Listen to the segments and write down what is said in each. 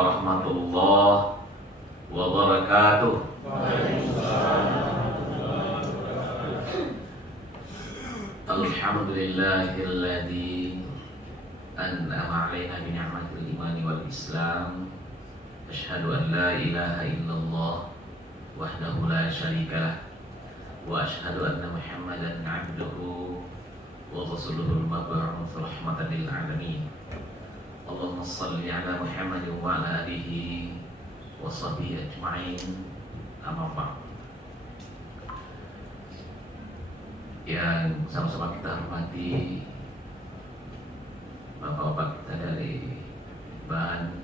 warahmatullahi wabarakatuh. Alhamdulillahilladzi an'ama 'alaina bi ni'matil imani wal islam. Asyhadu an la ilaha illallah wahdahu la syarika lah wa asyhadu anna Muhammadan 'abduhu wa rasuluhul mab'uts rahmatan lil alamin. Allahumma shalli ala Muhammad wa ala alihi wa sahbihi ajma'in. Amma ba'd. Yang sama-sama kita hormati bapak-bapak kita dari Ban,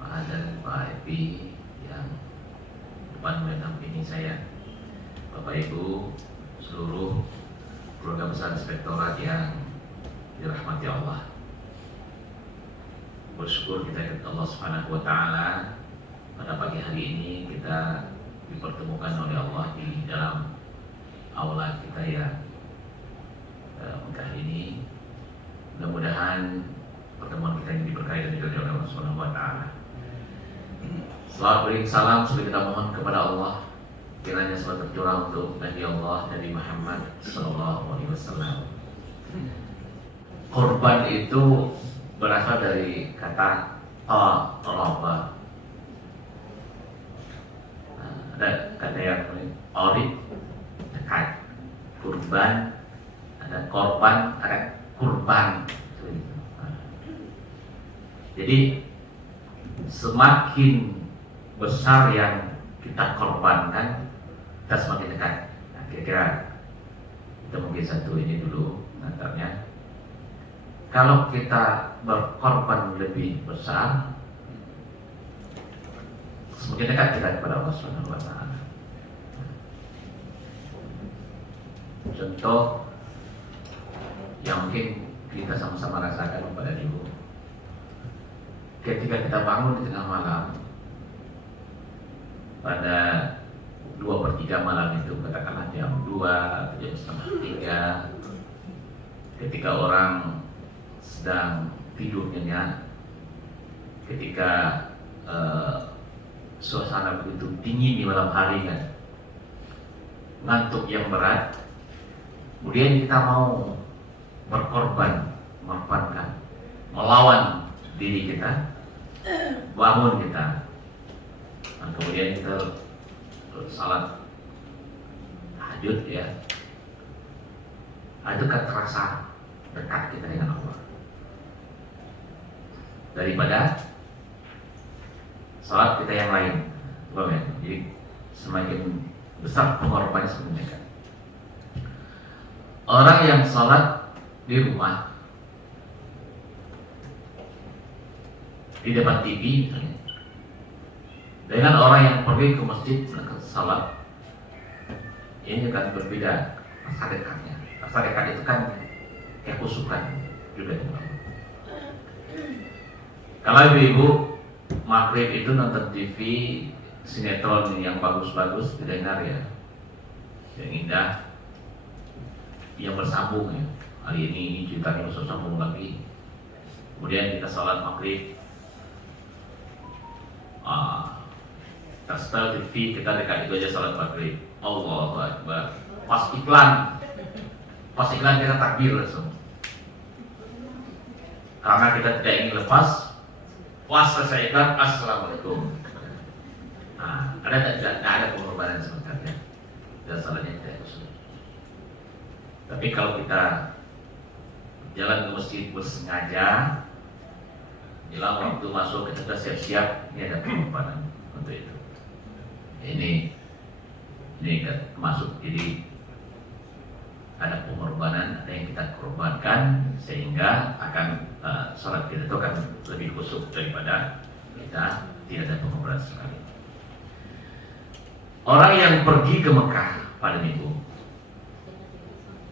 Pak Hadan, Pak Epi yang depan mendampingi saya, Bapak Ibu, seluruh keluarga besar inspektorat yang dirahmati Allah. Bersyukur kita kepada Allah Subhanahu wa taala pada pagi hari ini kita dipertemukan oleh Allah di dalam aula kita yang megah ini. Mudah-mudahan pertemuan kita ini diberkahi dan diridhoi oleh Allah Subhanahu wa taala. Salawat beri salam sudah kita mohon kepada Allah, kiranya selalu tercurah untuk Nabi Allah Nabi Muhammad sallallahu alaihi wasallam. Korban itu berasal dari kata qaraba. Ada kata yang qarib, dekat. Kurban, ada korban, ada kurban. Jadi semakin besar yang kita korbankan, kita semakin dekat. Nah, kira-kira kita mungkin satu ini dulu antaranya. Kalau kita berkorban lebih besar, semakin dekat kita kepada Allah Subhanahu wa taala. Contoh yang mungkin kita sama-sama rasakan pada dulu, ketika kita bangun di tengah malam pada 2/3 malam itu, katakanlah jam 2 atau jam setengah 3, ketika orang sedang tidur nyenyak, ketika suasana begitu dingin di malam hari kan, ngantuk yang berat, kemudian kita mau berkorban, mengorbankan, melawan diri kita, bangun kita, nah, kemudian kita salat tahajud ya, itu kan terasa dekat kita dengan Allah daripada salat kita yang lain. Jadi semakin besar pengorbanannya semakin dekat. Orang yang salat di rumah di depan TV misalnya, dengan orang yang pergi ke masjid melakukan salat, ini akan berbeda rasa dekatnya. Rasa dekat itu kan kekhusukan juga. Kalau ibu-ibu maghrib itu nonton TV sinetron yang bagus-bagus, didengar ya, yang indah, yang bersambung ya. Hari ini ceritanya bersambung lagi. Kemudian kita sholat maghrib, kita setel TV, kita dekat itu aja sholat maghrib. Allahu Akbar. Pas iklan kita takbir langsung, karena kita tidak ingin lepas. Pas selesai iklan, assalamualaikum. Nah, tidak ada pengorbanan sebenarnya, dan salahnya tidak usul. Tapi kalau kita jalan ke masjid bersengaja, jelang waktu masuk kita siap-siap, ini ada pengorbanan untuk itu. Ini kan masuk, jadi ada pengorbanan, ada yang kita korbankan, sehingga akan salat kita itu akan lebih khusyuk daripada kita tidak ada pengorbanan sekali. Orang yang pergi ke Mekah pada minggu,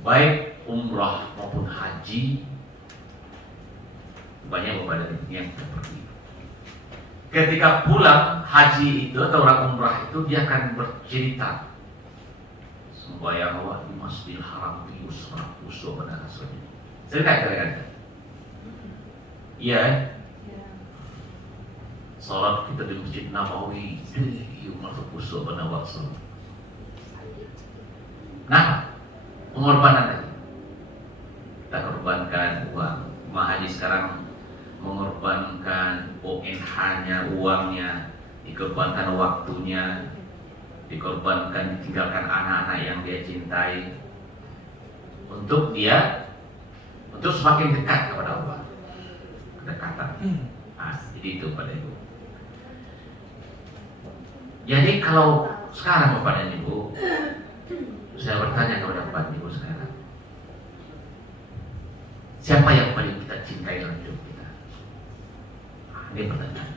baik umrah maupun haji, banyak beberapa yang pergi. Ketika pulang haji itu atau orang umrah itu, dia akan bercerita, sembahyang Allah di Masjidil Haram di Usra pada aslinya. Cerita. Iya. Salat kita di Masjid Nabawi, ieu masuk kusuk pada waktu. Nah, pengorbanan tadi. Kita korbankan uang. Haji sekarang mengorbankan ONH-nya, uangnya, dikorbankan waktunya, dikorbankan ditinggalkan anak-anak yang dia cintai untuk semakin dekat kepada Allah. Kedekatan. Nah, jadi itu pada Ibu. Jadi kalau sekarang Bapak dan Ibu, saya bertanya kepada Bapak dan Ibu sekarang, siapa yang paling kita cintai dalam hidup kita? Nah, ini pertanyaan.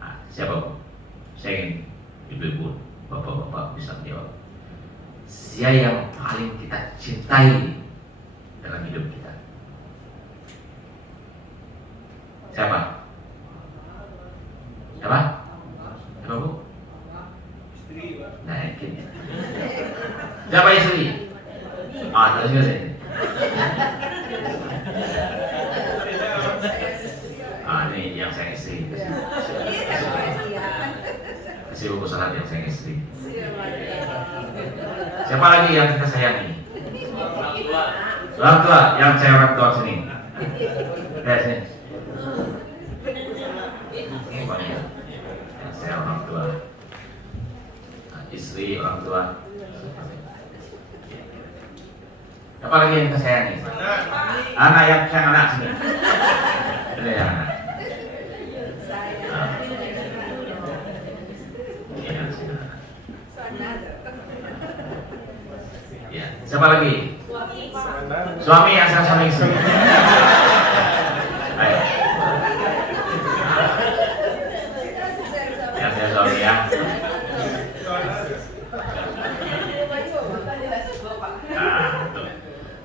Nah, siapa Bu? Saya ingin Ibu-ibu, Bapak-bapak bisa menjawab. Siapa yang paling kita cintai dalam hidup kita? Siapa? Siapa? Siapa Bu? Istri, Pak. Nah, yakin. Siapa istri? Terus juga saya. Ini yang saya istri. Kasih buku salat yang saya istri. Siapa lagi yang kita sayangi? Orang tua, yang saya orang tua sini. Sini. Yang saya orang tua. Istri, orang tua. Siapa lagi yang kita sayangi? Anak yang sayang anak sini. Ada yang anak. Ya, siapa lagi? Suami yang saya suami istri. Ayo. Yang saya suami ya.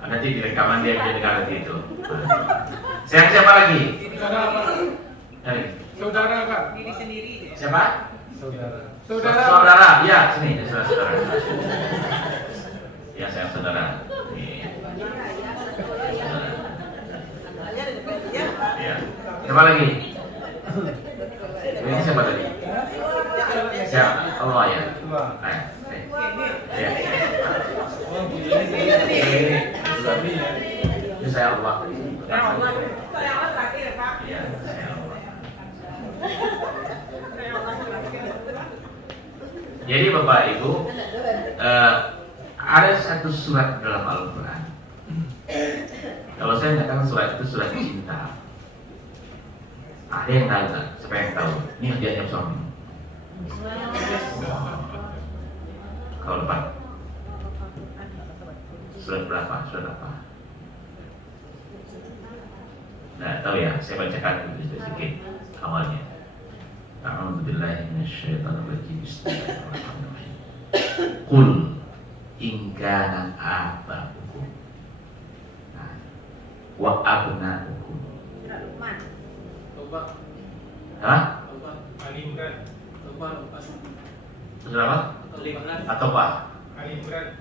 Nanti di rekaman dia menjadi nanti itu. Sayang siapa lagi? Saudara, Pak. Diri sendiri. Siapa? Saudara. Saudara. Ya, sini saudara. Ya, saya saudara. Ya. Siapa lagi? Ini siapa tadi? Siapa? Allah ya. Ya. Ini saya Allah. Saya Allah terakhir ya Pak. Iya, saya Allah. Jadi Bapak Ibu, ada satu surat dalam Al-Quran. Kalau saya nyatakan surat itu surat cinta. Ada yang tahu nggak? Siapa yang tahu? Ini hadiahnya suami. Kalau depan. Surat berapa? Surat apa? Nah, tahu ya, saya bacakan sedikit awalnya. A'udzubillahi minasyaitonir rajim. Bismillahirrahmanirrahim. Qul in kana aba'ukum wa abna'ukum. Hah? Ali Imran. Surat apa? Atau apa? Ali Imran.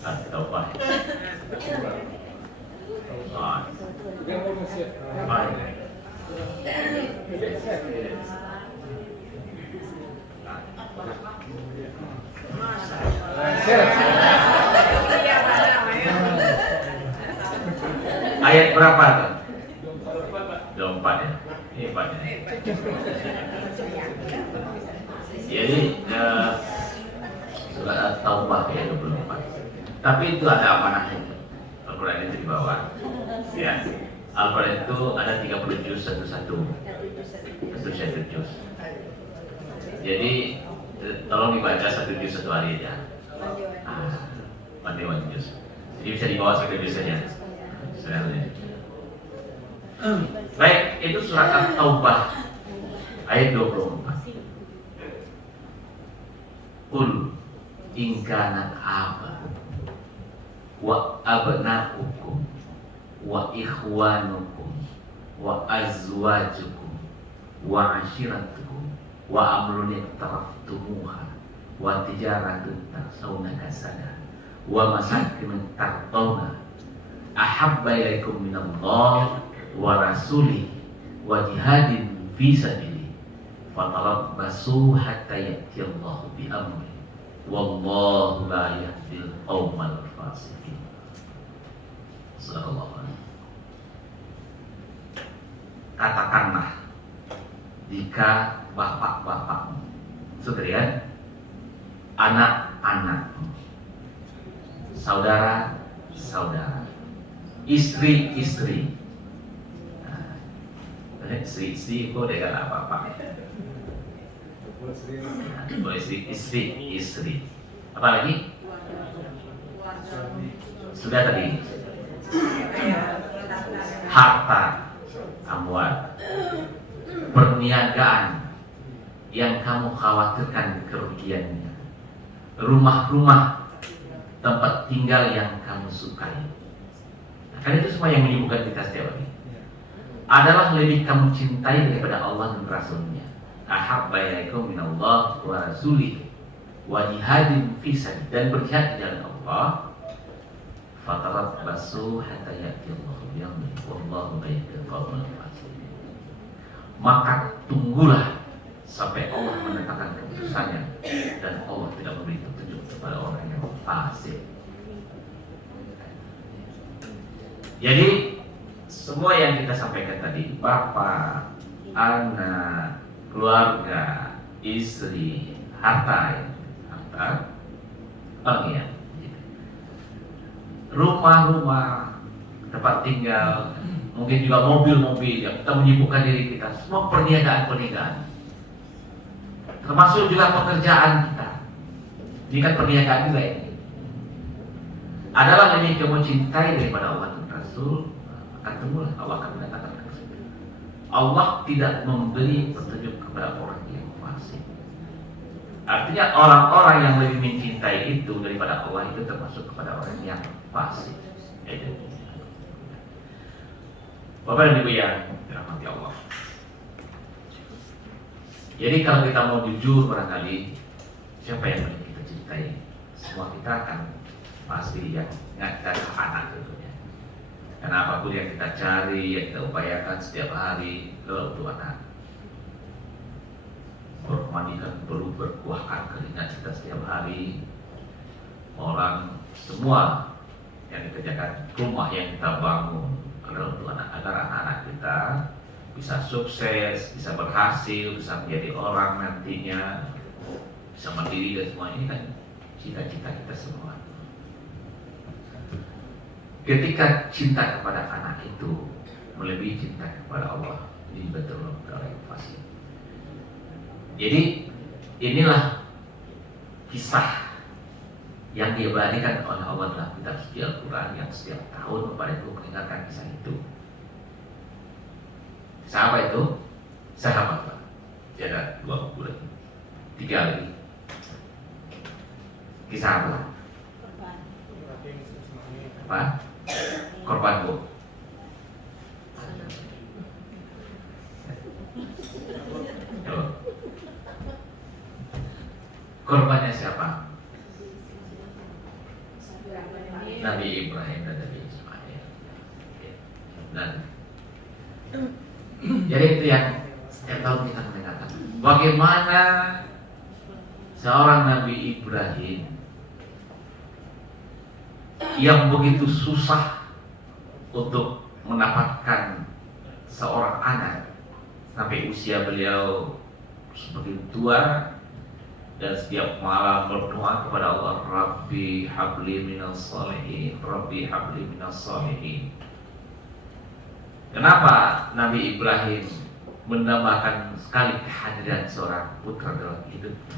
Atau apa? Ayat berapa tuh? 24 ya? Ini 4 ya? Jadi surat At-Taubah ya 24. Tapi itu ada amanahnya. Al-Quran itu di bawah. Ya. Al-Quran itu ada 30 juz satu juz. Jadi tolong dibaca 1 juz 1 hari ya. Mandi juz. Jadi bisa dibawa 1 juz saja. Baik, itu surat At-Taubah ayat 24. Qul in kana aba'ukum wa abna'ukum wa ikhwanukum wa azwajukum wa ashiratukum wa amrun iqtaraftumuha wa tijaratun taksawna kasada wa masakin tardawna ahabba ilaikum minallah wa rasulih wa jihadin fi sabilihi fatarabbasu hatta ya'tiyallahu bi amri wallahu la yahdil qaumal fasiqin. Sallallahu alaihi. Katakanlah jika bapak-bapakmu, sekalian, anak-anakmu, saudara-saudara, istri-istri, istri-istri kok dengan apa-apa? Istri-istri, apa lagi? Sudah tadi. Harta, amwal, perniagaan yang kamu khawatirkan kerugiannya, rumah-rumah, tempat tinggal yang kamu sukai. Nah, kan itu semua yang menyibukkan kita setiap hari. Adalah lebih kamu cintai daripada Allah dan Rasulnya. Ahabba ilaikum minallah wa rasulih wa jihadin fi sabilihi, dan berjihad di jalan Allah. Fatarabbasu hatta ya'tiyallahu bi amrihi wallahu la yahdil qaumal fasiqin. Maka tunggulah sampai Allah menetapkan keputusannya, dan Allah tidak memberi petunjuk kepada orang yang fasik. Jadi semua yang kita sampaikan tadi, bapak, anak, keluarga, istri, harta, bagian, rumah-rumah, tempat tinggal, mungkin juga mobil-mobil yang kita menyibukkan diri kita, semua perniagaan-perniagaan, termasuk juga pekerjaan kita. Ini kan perniagaan juga ini. Adalah lebih kamu cintai daripada Allah dan Rasul, akan temulah Allah akan mendatangkan kesulitan. Allah tidak memberi petunjuk kepada orang yang fasik. Artinya orang-orang yang lebih mencintai itu daripada Allah itu termasuk kepada orang yang fasik. Bapak dan Ibu yang dirahmati Allah. Jadi kalau kita mau jujur barangkali, siapa yang paling kita cintai? Semua kita akan pasti yang kita anak tentunya. Karena apapun yang kita cari, yang kita upayakan setiap hari adalah untuk anak. Memandikan perlu berkuahkan keringat kita setiap hari. Orang semua yang dikerjakan, rumah yang kita bangun adalah untuk anak, agar anak-anak kita bisa sukses, bisa berhasil, bisa menjadi orang nantinya, bisa mandiri dan semua ini kan cita-cita kita semua. Ketika cinta kepada anak itu melebihi cinta kepada Allah, ini betul orang yang fasik. Jadi inilah kisah yang diabadikan oleh Allah dalam kitab suci Al-Quran, yang setiap tahun Bapak Ibu mendengarkan kisah itu. Kisah apa itu? Kisah apa Pak? Ada 2 buku lagi, 3 lagi. Kisah apa? Apa? Korban Bu. Korbannya siapa? Nabi Ibrahim dan Nabi Ismail. Dan jadi itu yang setiap tahun kita mendengarkan. Bagaimana seorang Nabi Ibrahim yang begitu susah untuk mendapatkan seorang anak sampai usia beliau semakin tua, dan setiap malam berdoa kepada Allah, Rabbi habli minas salihin, Rabbi habli minas salihin. Kenapa Nabi Ibrahim mendambakan sekali kehadiran seorang putra dalam hidupnya?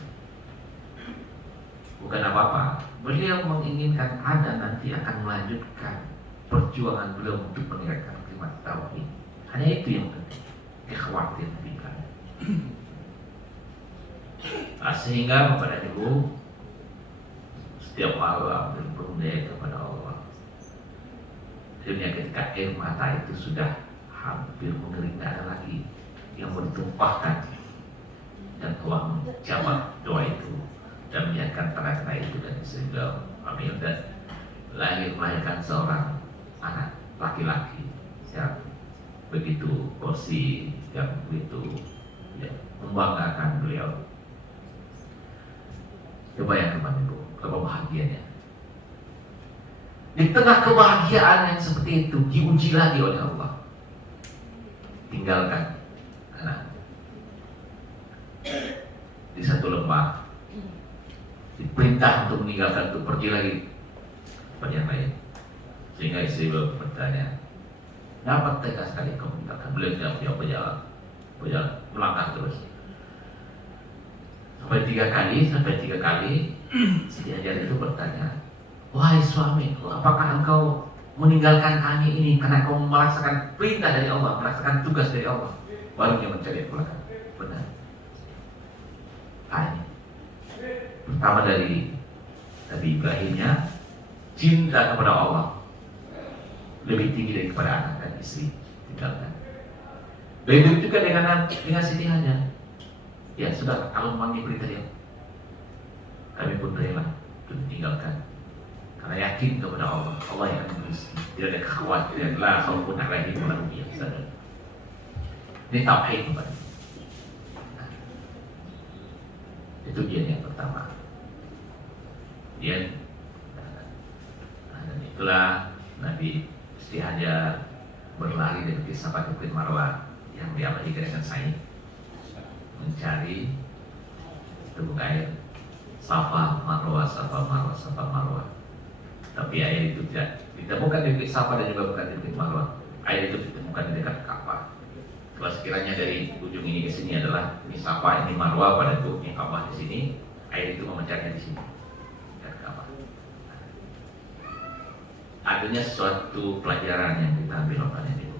Bukan apa-apa, beliau menginginkan ada nanti akan melanjutkan perjuangan beliau untuk menegakkan kalimat tauhid. Hanya itu yang penting, kekhawatiran Nabi Ibrahim. Nah, sehingga Bapak dan Ibu setiap malam berdoa kepada Allah. Akhirnya ketika air mata itu sudah hampir mengering, tidak ada lagi yang bertumpahkan, dan Allah menjawab doa itu dan menyiapkan tanda-tanda itu, dan sehingga amin, dan melahirkan seorang anak laki-laki yang begitu porsi, yang begitu ya, membanggakan beliau. Coba yang kemarin itu, betapa bahagianya. Di tengah kebahagiaan yang seperti itu, diuji lagi oleh Allah. Tinggalkan anak di satu lembah, diperintah untuk meninggalkan, untuk pergi lagi tempat yang lain. Sehingga istri beliau bertanya, kenapa tega sekali kau meninggalkan? Beliau tidak punya berjalan melangkah terus. Sampai tiga kali Siti Hajar itu bertanya, wahai suamiku, apakah engkau meninggalkan kami ini karena kau melaksanakan perintah dari Allah, melaksanakan tugas dari Allah? Baru dia mencari pulang. Benar. Hanya pertama dari Nabi Ibrahimnya, cinta kepada Allah lebih tinggi daripada anak dan istri. Tinggalkan. Begitu juga dengan Siti Hajar. Ya sudah, kalau memang perintah dia, kami pun rela untuk ditinggalkan. Karena yakin kepada Allah, Allah yang akan berizki. Tidak ada kekhawatiran, la khaufun alaihim wa lahum yahzanun. Ini tauhid kepada. Itu dia yang pertama. Dan itulah Nabi Siti Hajar berlari dari kisah Bukit Marwah yang diabadikan dengan Said, mencari tumbuh air Safa Marwah, Safa Marwah, Safa Marwah. Tapi air itu tidak ditemukan di Bukit Safa dan juga bukan di Bukit Marwah. Air itu ditemukan di dekat Ka'bah. Kalau sekiranya dari ujung ini ke sini adalah ini Safa, ini Marwah, pada ujungnya Ka'bah di sini, air itu memancarnya di sini dekat Ka'bah. Adanya suatu pelajaran yang kita ambil oleh itu.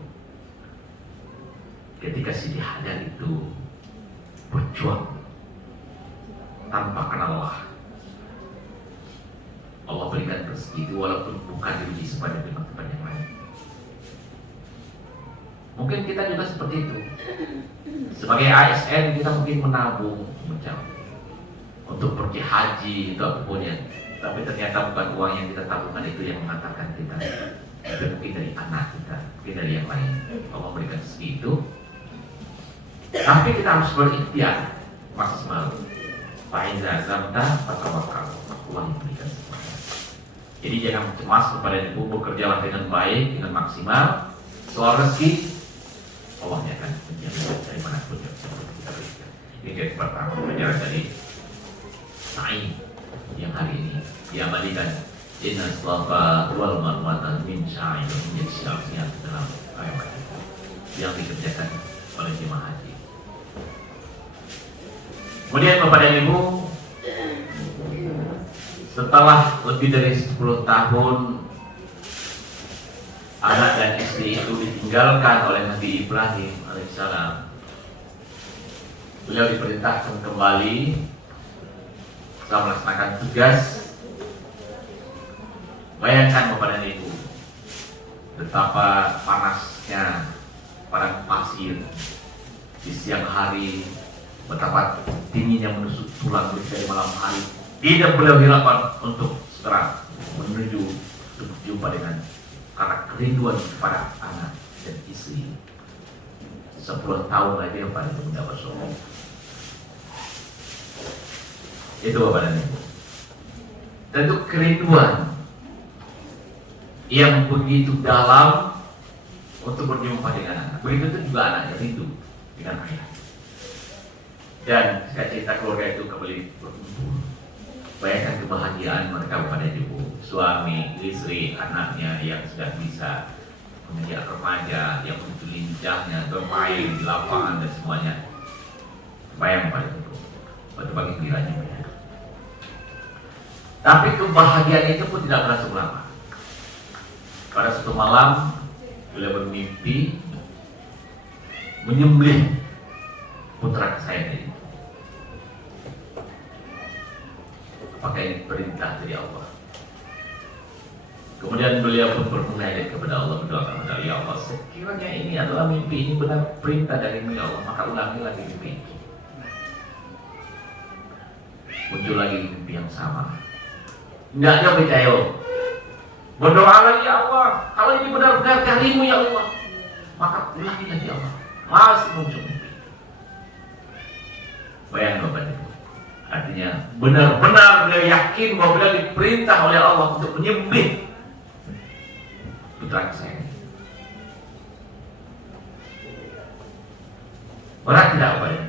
Ketika Siti Hajar itu berjuang tanpa kenal Allah berikan rezeki itu walaupun bukan diuji sepada tempat yang lain. Mungkin kita juga seperti itu. Sebagai ASN kita mungkin menabung untuk pergi haji atau apapun ya. Tapi ternyata bukan uang yang kita tabungkan itu yang mengantarkan kita. Tapi mungkin dari anak kita, mungkin dari yang lain. Allah berikan rezeki itu. Tapi kita harus berikhtiar maksimal. Faiza zamta fatawakal. Allah yang berikan semuanya. Jadi jangan cemas kepada ibu, bekerjalah dengan baik, dengan maksimal. Soal rezeki, Allah yang akan menjamin dari manapun yang kita berikan. Ini jadi pertama pelajaran dari Sa'id yang hari ini diamalikan. Inna Safa wal Marwah min sya'ir, menjadi syiar dalam ayat yang dikerjakan oleh jemaah haji. Kemudian Bapak dan Ibu, setelah lebih dari 10 tahun anak dan istri itu ditinggalkan oleh Nabi Ibrahim alaihissalam, beliau diperintahkan kembali setelah melaksanakan tugas. Bayangkan Bapak dan Ibu, betapa panasnya padang pasir di siang hari, betapa dinginnya menusuk tulang dari malam hari. Tidak beliau hiraukan untuk segera menuju untuk berjumpa dengan, karena kerinduan kepada anak dan istri. 10 tahun lagi yang paling mendapat soal. Itu Bapak dan Ibu. Tentu kerinduan yang begitu dalam untuk berjumpa dengan anak. Begitu juga anaknya rindu dengan ayah. Dan cita-cita keluarga itu kembali berkumpul. Bayangkan kebahagiaan mereka pada ibu, suami, istri, anaknya yang sudah bisa menjadi remaja, yang begitu lincahnya bermain di lapangan dan semuanya. Bayang pada itu, bagi gembiranya mereka. Tapi kebahagiaan itu pun tidak berlangsung lama. Pada suatu malam, beliau bermimpi menyembelih putra kesayangan itu. Apakah ini perintah dari Allah? Kemudian beliau pun bermunajat kepada Allah, berdoa kepada Allah, ya Allah, sekiranya ini adalah mimpi, ini benar perintah dari ya Allah, maka ulangi lagi mimpi itu. Muncul lagi mimpi yang sama. Enggak ada percaya. Berdoalah ya Allah, kalau ini benar-benar dari-Mu ya Allah, maka ulangi lagi ya Allah. Masih muncul mimpi. Bayangkan Bapak Ibu. Artinya benar-benar beliau yakin bahwa beliau diperintah oleh Allah untuk menyembelih putra kesayangan. Berat tidak Bapak Ibu?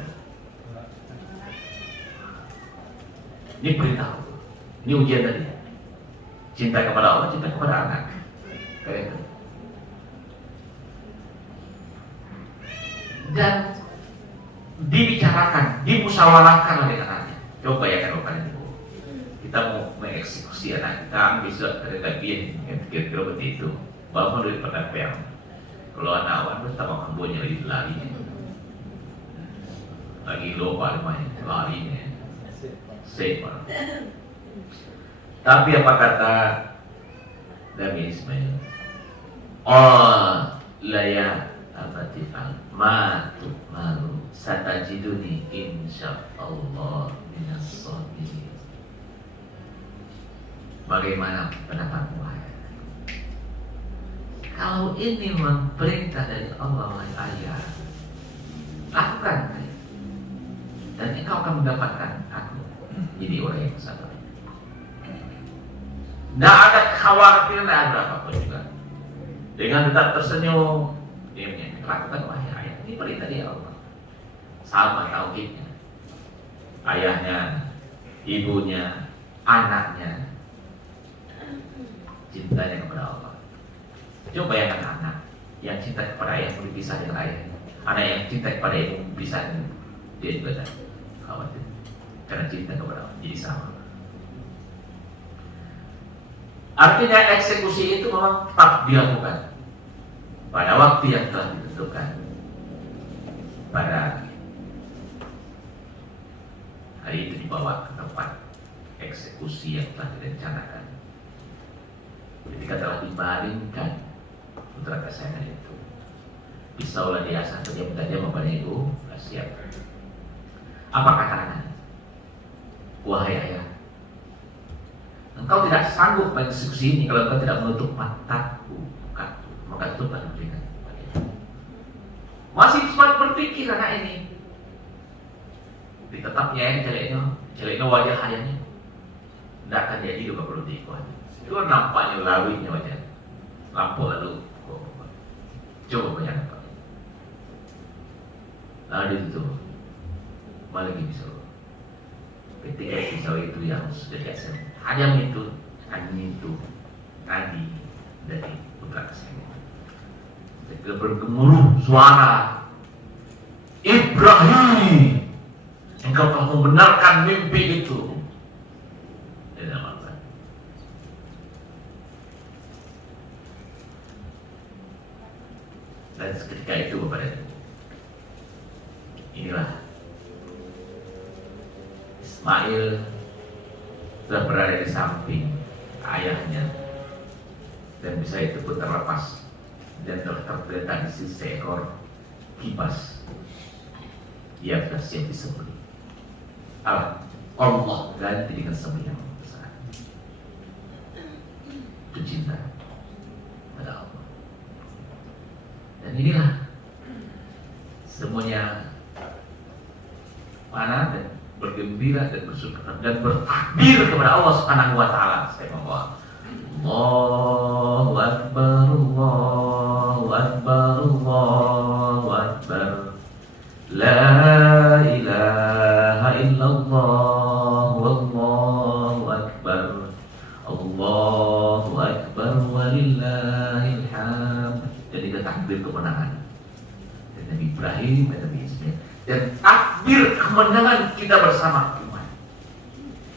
Ini perintah Allah. Ini ujian tadi. Cinta kepada Allah, cinta kepada anak. Kayak itu. Dan dibicarakan, dimusyawarahkan oleh anaknya. Coba bayangkan Bapak Ibu. Kita mau mengeksekusi anak kita, besok ada bagian yang kira-kira seperti itu. Bangun dari pedang. Kalau anak awan itu tak makan buahnya lari. Lagi lupa namanya, larinya. Safe. Tapi apa kata Nabi Ismail? Oh, laya abatifal matu malu satajiduni insyaallah minas sabirin. Bagaimana pendapatmu? Kalau ini memang perintah dari Allah, ayah, lakukan, dan engkau akan mendapatkan aku jadi orang yang sabar. Tidak ada kekhawatiran, tidak ada apapun juga. Dengan tetap tersenyum, dia lakukan wahai ayah. Ini perintah dia Allah. Sama tauhidnya. Ayahnya, ibunya, anaknya, cintanya kepada Allah. Coba bayangkan anak yang cinta kepada ayah berpisah dengan ayahnya. Anak yang cinta kepada ibu berpisah, dia juga tidak khawatir karena cinta kepada Allah. Jadi sama. Artinya eksekusi itu memang tetap dilakukan pada waktu yang telah ditentukan, pada hari itu dibawa ke tempat eksekusi yang telah direncanakan. Ketika telah dibaringkan putra kesayangan itu, pisaulah diasah tajam-tajam kepada ibu, siap. Apa kata anak? Wahai ayah, engkau tidak sanggup mengeksekusi ini kalau engkau tidak menutup mataku, maka tutuplah telinga. Masih sempat berpikir anak ini. Ditetapnya yang celeknya wajah ayahnya. Tidak akan jadi juga perlu diikuti. Itu nampaknya lawinya wajah. Lampu lalu. Coba bayangkan Pak. Lalu itu malah bisa. Ketika pisau itu yang sudah biasa hanya itu tadi dari putra kesayangan. Ketika bergemuruh suara, Ibrahim, engkau telah membenarkan mimpi itu. Dan ketika itu kepada inilah Ismail sudah berada di samping ayahnya, dan bisa itu pun terlepas dan tergeletak di sisi seekor kibas. Ia sudah siap disembelih. Allah ganti dengan sembelihan yang besar. Itu cinta pada Allah. Dan inilah semuanya mana dan bergembira dan bersyukur dan bertakbir kepada Allah Subhanahu wa taala. Saya mohon Allahu Akbar, Allahu Akbar, Allahu Akbar. La ilaha illallah, wallahu akbar. Allahu Akbar walillahil hamd. Jadi kita takbir kemenangan dari Nabi Ibrahim dan Nabi Ismail, dan takbir kemenangan kita bersama umat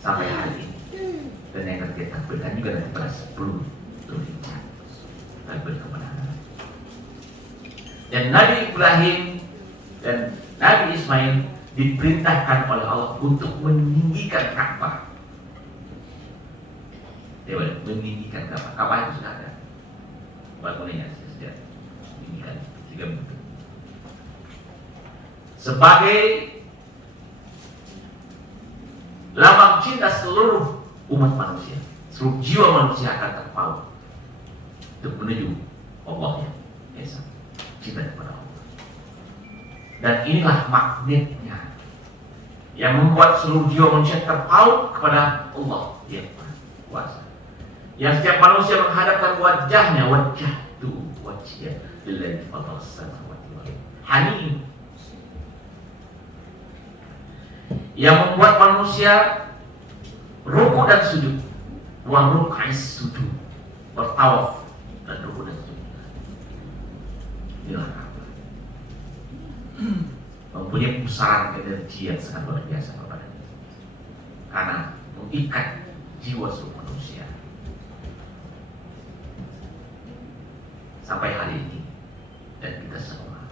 sampai hari ini. Dan yang akan kita takbirkan juga nanti pada 10 Dzulhijjah, takbir kemenangan. Dan Nabi Ibrahim dan Nabi Ismail diperintahkan oleh Allah untuk meninggikan Ka'bah. Dewa meninggikan Ka'bah. Ka'bah itu sudah ada bangunannya, sudah meninggikan 3 bentuk. Sebagai lambang cinta seluruh umat manusia, seluruh jiwa manusia akan terpaut untuk menuju Allah yang Esa, cinta kepada Allah. Dan inilah magnetnya yang membuat seluruh jiwa manusia terpaut kepada Allah yang Maha Kuasa. Yang setiap manusia menghadapkan wajahnya, wajah lillahi fadl samawati wal ardh. Hanim. Yang membuat manusia ruku dan sujud. Wa ruk'is sujud. Bertawaf dan ruku dan sujud. Inilah apa? Mempunyai pusaran energi yang sangat luar biasa kepada dia. Karena mengikat jiwa seluruh manusia. Sampai hari ini. Dan kita semua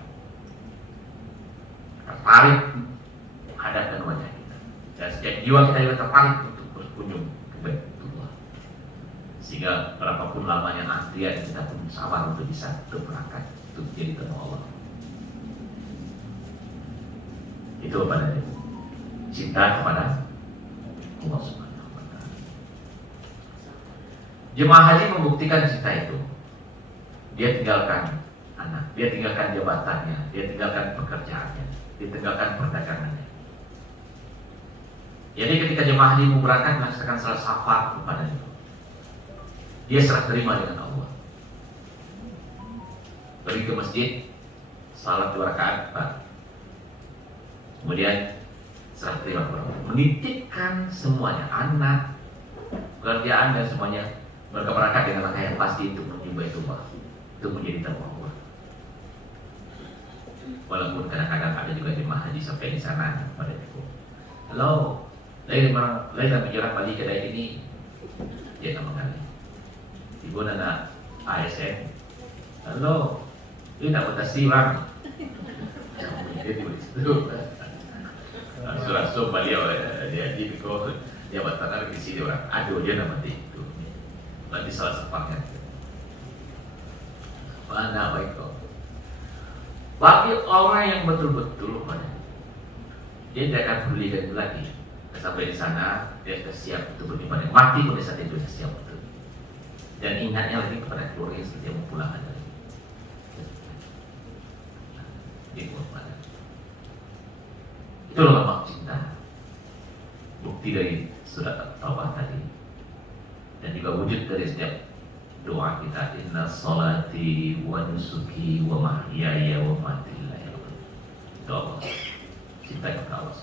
tertarik menghadapkan wajah kita. Dan setiap jiwa kita juga tertarik untuk berkunjung ke Baitullah. Sehingga berapapun lamanya antrian, kita pun sabar untuk bisa berangkat untuk jadi temu Allah. Itu kepada cinta kepada Allah Subhanahu wa Ta'ala. Jemaah haji membuktikan cinta itu. Dia tinggalkan anak, dia tinggalkan jabatannya, dia tinggalkan pekerjaannya, dia tinggalkan perdagangannya. Jadi ketika jemaah haji mau berangkat melaksanakan salat safar kepada itu, dia serah terima dengan Allah. Pergi ke masjid, salat 2 rakaat, kemudian serah terima kepada Allah. Menitipkan semuanya, anak, pekerjaan dan semuanya. Mereka berangkat dengan langkah yang pasti untuk menuju Baitullah, untuk menjadi tamu Allah. Walaupun kadang-kadang ada juga jemaah haji sampai di sana pada itu. Halo, lain bicara balik kedai ini, dia tak mengenali. Ibu nana ASN. Halo, ini nak mutasi bang. Dia tulis itu. Langsung beliau dia di kau jabatan di sini orang. Aduh dia nama itu. Nanti salah sepaknya. Mana baik kau. Bagi orang yang betul-betul dia tidak akan peduli dan itu lagi. Sampai di sana dia sudah siap untuk beribadah. Mati pada saat itu sudah siap betul. Dan ingatnya lagi kepada keluarga yang dia mau pulang ada. Itulah lambang cinta. Bukti dari surat Taubah tadi. Dan juga wujud dari setiap doa kita, inna salati wa nusuki wa mahyaya wa mamati lillahi. Itu Allah. Cinta kepada Allah.